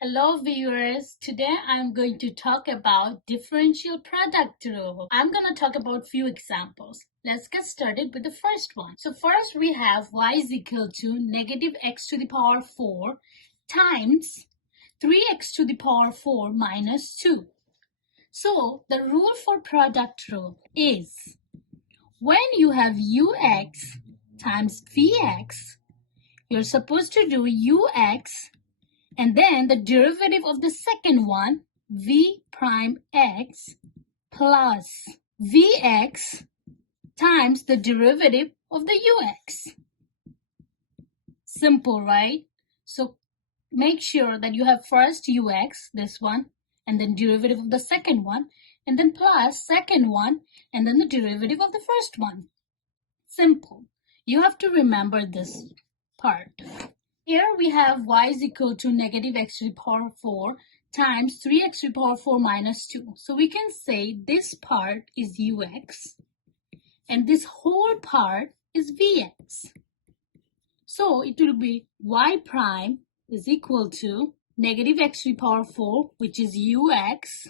Hello viewers, today I'm going to talk about differential product rule. I'm going to talk about few examples. Let's get started with the first one. So first we have y is equal to negative x to the power 4 times 3x to the power 4 minus 2. So the rule for product rule is when you have ux times vx, you're supposed to do ux and then the derivative of the second one, v prime x plus vx times the derivative of the ux. Simple, right? So make sure that you have first ux, this one, and then derivative of the second one, and then plus second one, and then the derivative of the first one. Simple. You have to remember this part. Here we have y is equal to negative x to the power 4 times 3x to the power 4 minus 2. So we can say this part is ux and this whole part is vx. So it will be y prime is equal to negative x to the power 4, which is ux,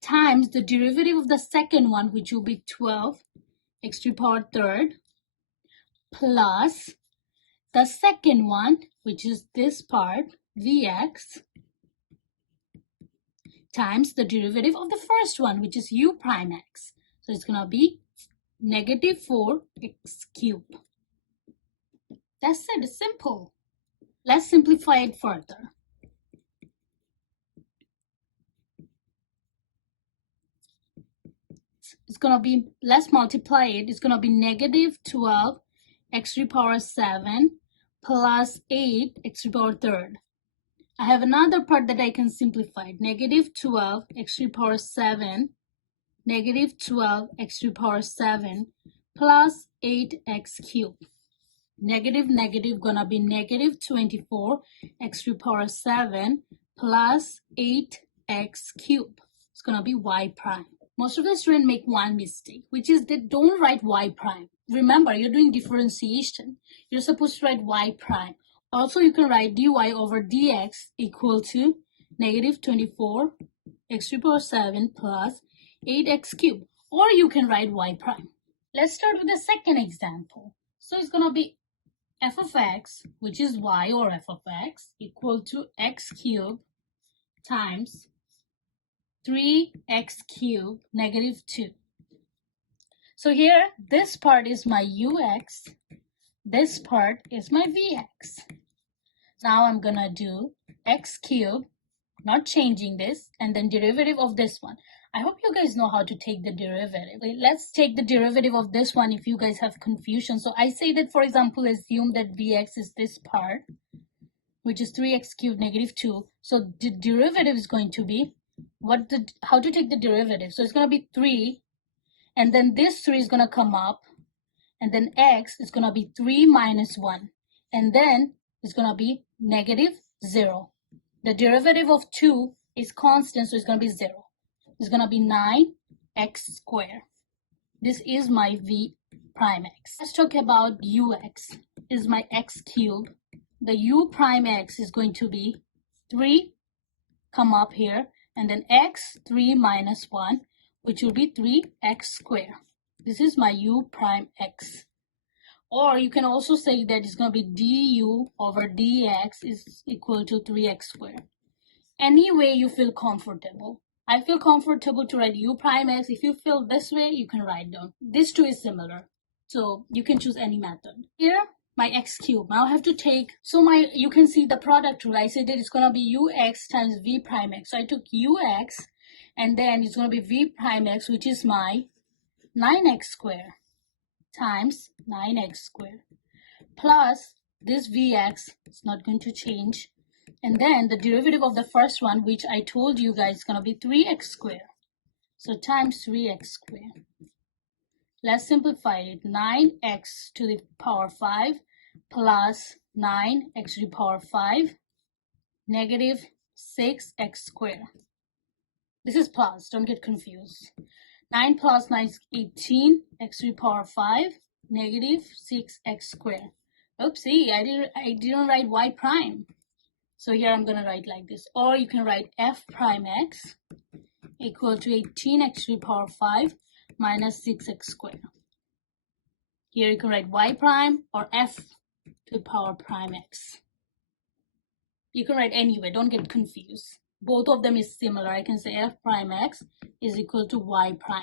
times the derivative of the second one, which will be 12 x to the power 3rd, plus the second one, which is this part, vx, times the derivative of the first one, which is u prime x. So it's going to be negative 4x cubed. That's it. It's simple. Let's simplify it further. It's going to be, let's multiply it. It's going to be negative 12 x to the power 7 plus 8 x to the power 3rd. I have another part that I can simplify. Negative 12 x to the power 7, negative 12 x to the power 7 plus 8x cubed. Negative, negative gonna be negative 24 x to the power 7 plus 8x cubed. It's gonna be y prime. Most of the students make one mistake, which is they don't write y prime. Remember, you're doing differentiation. You're supposed to write y prime. Also, you can write dy over dx equal to negative 24 x to the power 7 plus 8x cubed. Or you can write y prime. Let's start with the second example. So it's going to be f of x, which is y or f of x, equal to x cubed times 3x cubed negative 2. So here, this part is my ux, this part is my vx. Now I'm gonna do x cubed, not changing this, and then derivative of this one. I hope you guys know how to take the derivative. Let's take the derivative of this one if you guys have confusion. So I say that, for example, assume that vx is this part, which is 3x cubed negative 2. So the derivative is going to be, how to take the derivative. So it's going to be 3, and then this 3 is going to come up, and then x is going to be 3 minus 1, and then it's going to be negative 0. The derivative of 2 is constant, so it's going to be 0. It's going to be 9x squared. This is my v prime x. Let's talk about ux. Is my x cubed. The u prime x is going to be 3, come up here, and then x, 3 minus 1, which will be 3x squared. This is my u prime x. Or you can also say that it's going to be du over dx is equal to 3x squared. Any way you feel comfortable. I feel comfortable to write u prime x. If you feel this way, you can write down. This two is similar. So you can choose any method. Here, my x cubed. Now I have to take, you can see the product rule. I said that it's going to be ux times v prime x. So I took ux, and then it's going to be v prime x, which is my 9x squared times 9x squared plus this vx, it's not going to change, and then the derivative of the first one, which I told you guys is going to be 3x squared, so times 3x squared. Let's simplify it. 9x to the power 5 plus 9x to the power 5 negative 6x squared. This is plus, don't get confused. 9 plus 9 is 18, x to the power 5, negative 6x squared. Oopsie, I didn't write y prime. So here I'm going to write like this. Or you can write f prime x equal to 18x to the power 5 minus 6x squared. Here you can write y prime or f to the power prime x. You can write anyway, don't get confused. Both of them is similar. I can say f prime x is equal to y prime.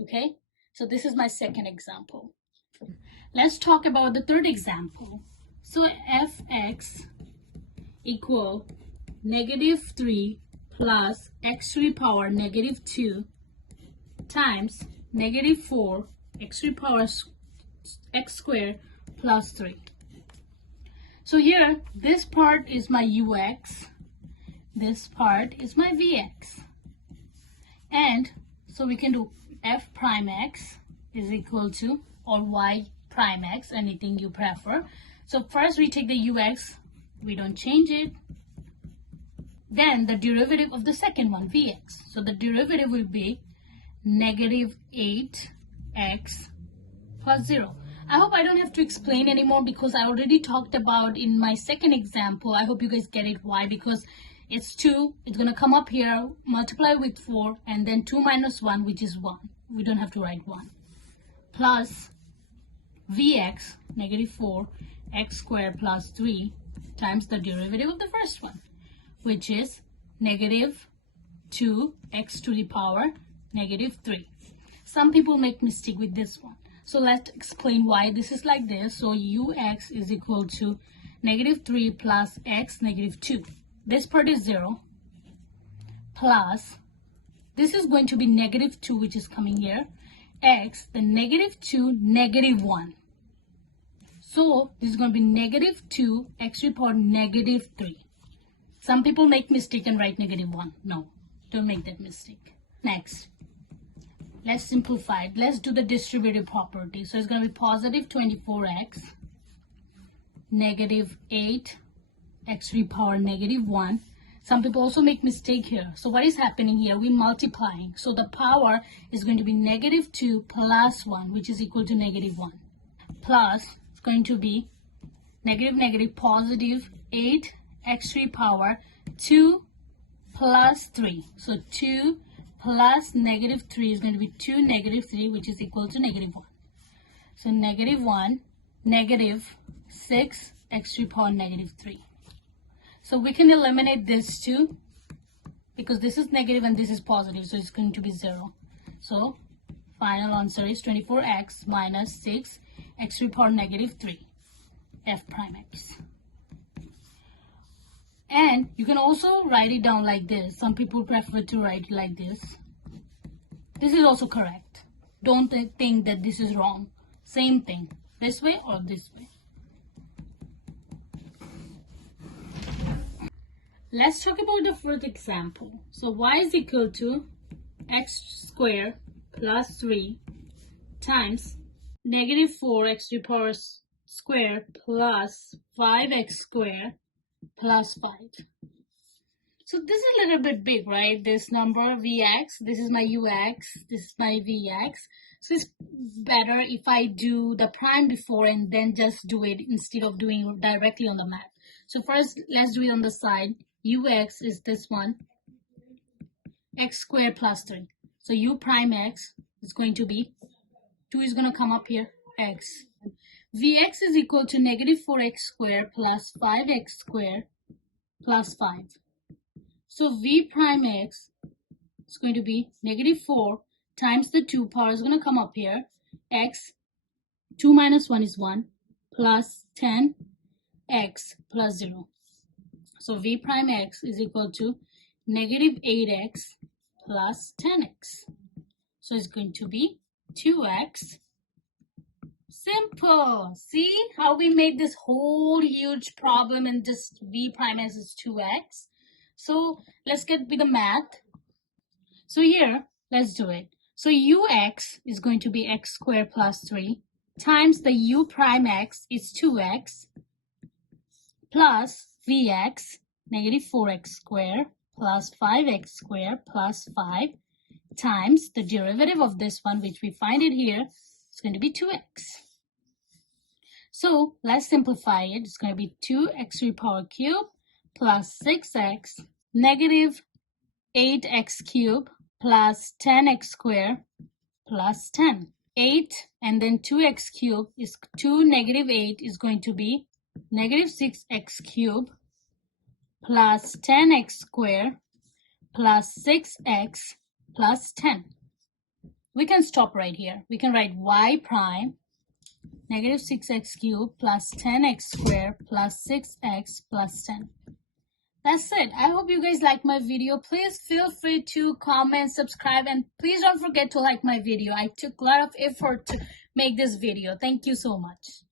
Okay, so this is my second example. Let's talk about the third example. So fx equal -3 plus x to the power -2 times -4 x to the power x squared plus 3. So here, this part is my ux, this part is my vx. And so we can do f prime x is equal to, or y prime x, anything you prefer. So first we take the ux, we don't change it. Then the derivative of the second one, vx. So the derivative will be -8x plus 0. I hope I don't have to explain anymore because I already talked about in my second example. I hope you guys get it. Why? Because it's 2, it's going to come up here, multiply with 4, and then 2 minus 1, which is 1. We don't have to write 1. Plus vx, -4, x squared plus 3 times the derivative of the first one, which is -2x to the power -3. Some people make mistake with this one. So let's explain why this is like this. So ux is equal to -3 plus x -2. This part is 0 plus, this is going to be -2, which is coming here, x, then -2, -1. So this is going to be -2 x to the power -3. Some people make mistake and write -1. No, don't make that mistake. Next, let's simplify it. Let's do the distributive property. So it's going to be positive 24x, -8 x to the power -1. Some people also make mistake here. So what is happening here? We're multiplying. So the power is going to be -2 plus 1, which is equal to -1. Plus, it's going to be positive 8 x to the power 2 plus 3. So 2 plus -3 is going to be 2 -3, which is equal to -1. So -1, -6 x to the power -3. So we can eliminate this too, because this is negative and this is positive, so it's going to be 0. So final answer is 24x minus 6 x to the power -3, f prime x. And you can also write it down like this. Some people prefer to write it like this. This is also correct. Don't think that this is wrong. Same thing, this way or this way. Let's talk about the fourth example. So y is equal to x squared plus 3 times -4x to the power squared plus 5x squared plus 5. So this is a little bit big, right? This number vx, this is my ux, this is my vx. So it's better if I do the prime before and then just do it instead of doing it directly on the mat. So first, let's do it on the side. Ux is this one, x squared plus 3. So u prime x is going to be, 2 is going to come up here, x. Vx is equal to -4x squared plus 5x squared plus 5. So v prime x is going to be -4 times the 2 power is going to come up here, x, 2 minus 1 is 1, plus 10x plus 0. So v prime x is equal to -8x plus 10x. So it's going to be 2x. Simple. See how we made this whole huge problem and just v prime x is 2x. So let's get with the math. So here, let's do it. So ux is going to be x squared plus 3 times the u prime x is 2x plus vx, -4x squared plus 5x squared plus 5 times the derivative of this one, which we find it here, is going to be 2x. So let's simplify it. It's going to be 2x to the power cube plus 6x negative 8x cubed plus 10x squared plus 10. 8 and then 2x cubed is 2 negative 8 is going to be negative 6x cubed plus 10x squared plus 6x plus 10. We can stop right here. We can write y prime negative 6x cubed plus 10x squared plus 6x plus 10. That's it. I hope you guys like my video. Please feel free to comment, subscribe, and please don't forget to like my video. I took a lot of effort to make this video. Thank you so much.